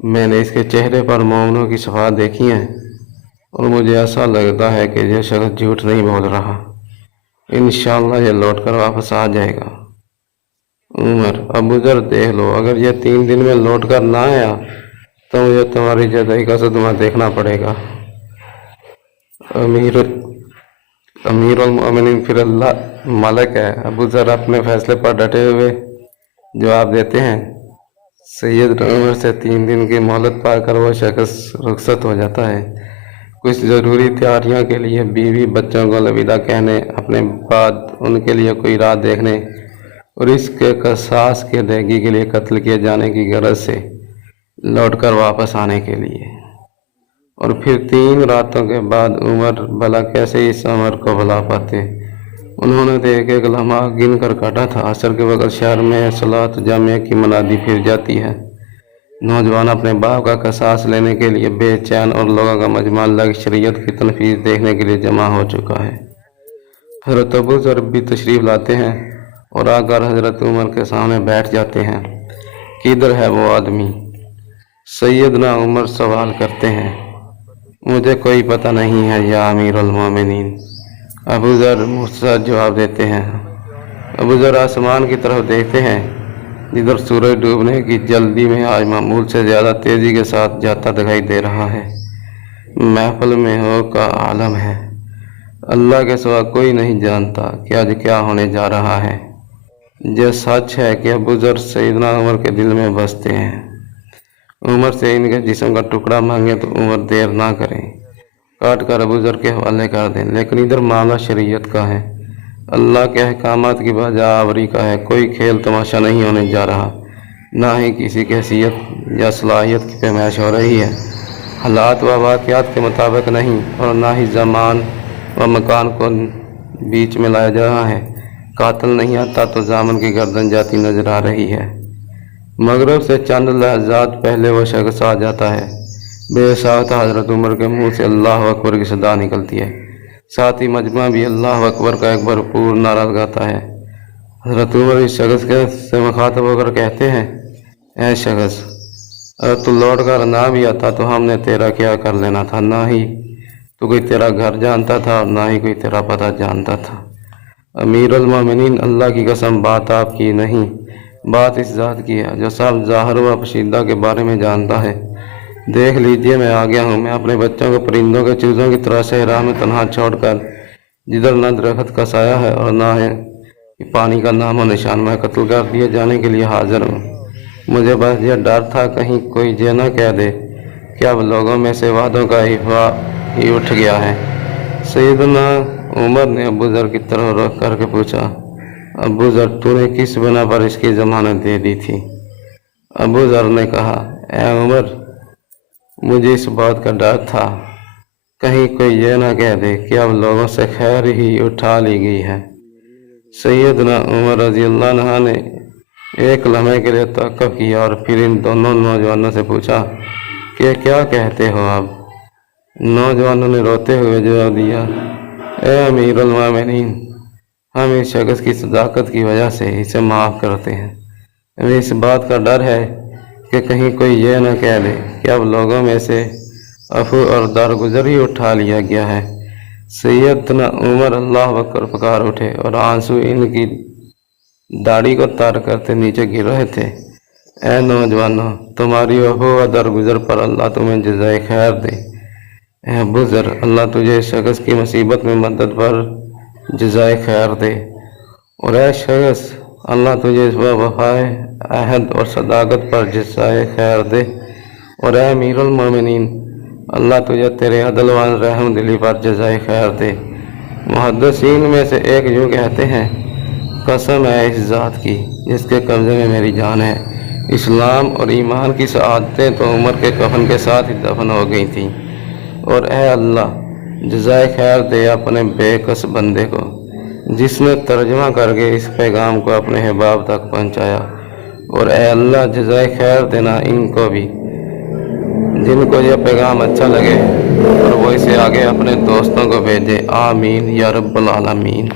میں نے اس کے چہرے پر مومنوں کی صفات دیکھی ہیں اور مجھے ایسا لگتا ہے کہ یہ شخص جھوٹ نہیں بول رہا۔ انشاءاللہ یہ لوٹ کر واپس آ جائے گا۔ عمر: ابو ذر دیکھ لو، اگر یہ 3 دن میں لوٹ کر نہ آیا تو مجھے تمہاری جدائی کا صدمہ دیکھنا پڑے گا۔ امیر المومنین پھر اللہ مالک ہے۔ ابو ذر اپنے فیصلے پر ڈٹے ہوئے جواب دیتے ہیں۔ سید عمر سے 3 دن کی مہلت پا کر وہ شخص رخصت ہو جاتا ہے۔ کچھ ضروری تیاریوں کے لیے بیوی بچوں کو الوداع کہنے، اپنے بعد ان کے لیے کوئی راہ دیکھنے اور اس کے قصاص کی ادائیگی کے لیے قتل کیے جانے کی غرض سے لوٹ کر واپس آنے کے لیے، اور پھر 3 راتوں کے بعد عمر بھلا کیسے اس عمر کو بھلا پاتے۔ انہوں نے تو ایک لمحہ گن کر کاٹا تھا۔ عصر کے وقت شہر میں صلاۃ جامعہ کی منادی پھر جاتی ہے۔ نوجوان اپنے باپ کا قصاص لینے کے لیے بے چین اور لوگوں کا مجمع لگ شریعت کی تنفیذ دیکھنے کے لیے جمع ہو چکا ہے۔ حضرت ابو ذر بھی تشریف لاتے ہیں اور آ کر حضرت عمر کے سامنے بیٹھ جاتے ہیں۔ کدھر ہے وہ آدمی؟ سیدنا عمر سوال کرتے ہیں۔ مجھے کوئی پتہ نہیں ہے یا امیر المومنین، ابو ذر مسرت جواب دیتے ہیں۔ ابو ذر آسمان کی طرف دیکھتے ہیں جدھر سورج ڈوبنے کی جلدی میں آج معمول سے زیادہ تیزی کے ساتھ جاتا دکھائی دے رہا ہے۔ محفل میں ہو کا عالم ہے۔ اللہ کے سوا کوئی نہیں جانتا کہ آج کیا ہونے جا رہا ہے۔ یہ سچ ہے کہ ابو ذر سیدنا عمر کے دل میں بستے ہیں۔ عمر سے ان کے جسم کا ٹکڑا مانگے تو عمر دیر نہ کریں، کاٹ کر ابو ذر کے حوالے کر دیں، لیکن ادھر معاملہ شریعت کا ہے، اللہ کے احکامات کی بجا آوری کا ہے۔ کوئی کھیل تماشا نہیں ہونے جا رہا، نہ ہی کسی کی حیثیت یا صلاحیت کی پیمائش ہو رہی ہے۔ حالات و واقعات کے مطابق نہیں اور نہ ہی زمان و مکان کو بیچ میں لایا جا رہا ہے۔ قاتل نہیں آتا تو ضامن کی گردن جاتی نظر آ رہی ہے۔ مغرب سے چند لحظات پہلے وہ شخص آ جاتا ہے۔ بے ساختہ حضرت عمر کے منہ سے اللہ اکبر کی صدا نکلتی ہے، ساتھ ہی مجمع بھی اللہ اکبر کا ایک بھرپور نعرہ لگاتا ہے۔ حضرت عمر اس شخص سے مخاطب ہو کر کہتے ہیں، اے شخص، اگر تو لوٹ کر نہ بھی آتا تو ہم نے تیرا کیا کر لینا تھا؟ نہ ہی تو کوئی تیرا گھر جانتا تھا اور نہ ہی کوئی تیرا پتہ جانتا تھا۔ امیر المومنین، اللہ کی قسم بات آپ کی نہیں، بات اس ذات کی ہے جو سب ظاہر و پوشیدہ کے بارے میں جانتا ہے۔ دیکھ لیجئے میں آ گیا ہوں۔ میں اپنے بچوں کو پرندوں کے چوزوں کی طرح صحرا میں تنہا چھوڑ کر، جدھر نہ درخت کا سایہ ہے اور نہ ہے پانی کا نام و نشان، میں قتل کر دیے جانے کے لیے حاضر ہوں۔ مجھے بس یہ ڈر تھا کہیں کوئی یہ نہ کہہ دے کہ اب لوگوں میں سے وعدوں کا ایفا ہی اٹھ گیا ہے۔ سیدنا عمر نے ابو ذر کی طرف رخ کر کے پوچھا، ابو ذر، تو نے کس بنا پر اس کی ضمانت دے دی تھی؟ ابو ذر نے کہا، اے عمر، مجھے اس بات کا ڈر تھا کہیں کوئی یہ نہ کہہ دے کہ اب لوگوں سے خیر ہی اٹھا لی گئی ہے۔ سیدنا عمر رضی اللہ عنہ نے ایک لمحے کے لیے توقف کیا اور پھر ان دونوں نوجوانوں سے پوچھا کہ کیا کہتے ہو آپ؟ نوجوانوں نے روتے ہوئے جواب دیا، اے امیر المومنین، ہم اس شخص کی صداقت کی وجہ سے اسے معاف کرتے ہیں۔ ہمیں اس بات کا ڈر ہے کہ کہیں کوئی یہ نہ کہہ دے کہ اب لوگوں میں سے عفو اور درگزر ہی اٹھا لیا گیا ہے۔ سیدنا عمر اللہ اکبر پکار اٹھے اور آنسو ان کی داڑھی کو تار کرتے نیچے گر رہے تھے۔ اے نوجوانوں، تمہاری عفو و درگزر پر اللہ تمہیں جزائے خیر دے۔ اے ابو ذر، اللہ تجھے اس شخص کی مصیبت میں مدد پر جزائے خیر دے، اور اے شخص، اللہ تجھے اس وفائے عہد اور صداقت پر جزائے خیر دے، اور اے امیر المومنین، اللہ تجھے تیرے عدل و رحم دلی پر جزائے خیر دے۔ محدثین میں سے ایک یوں کہتے ہیں، قسم ہے اس ذات کی جس کے قبضے میں میری جان ہے، اسلام اور ایمان کی سعادتیں تو عمر کے کفن کے ساتھ ہی دفن ہو گئی تھیں، اور اے اللہ، جزائے خیر دے اپنے بے کس بندے کو جس نے ترجمہ کر کے اس پیغام کو اپنے احباب تک پہنچایا، اور اے اللہ، جزائے خیر دینا ان کو بھی جن کو یہ پیغام اچھا لگے اور وہ اسے آگے اپنے دوستوں کو بھیجے۔ آمین یا رب العالمین۔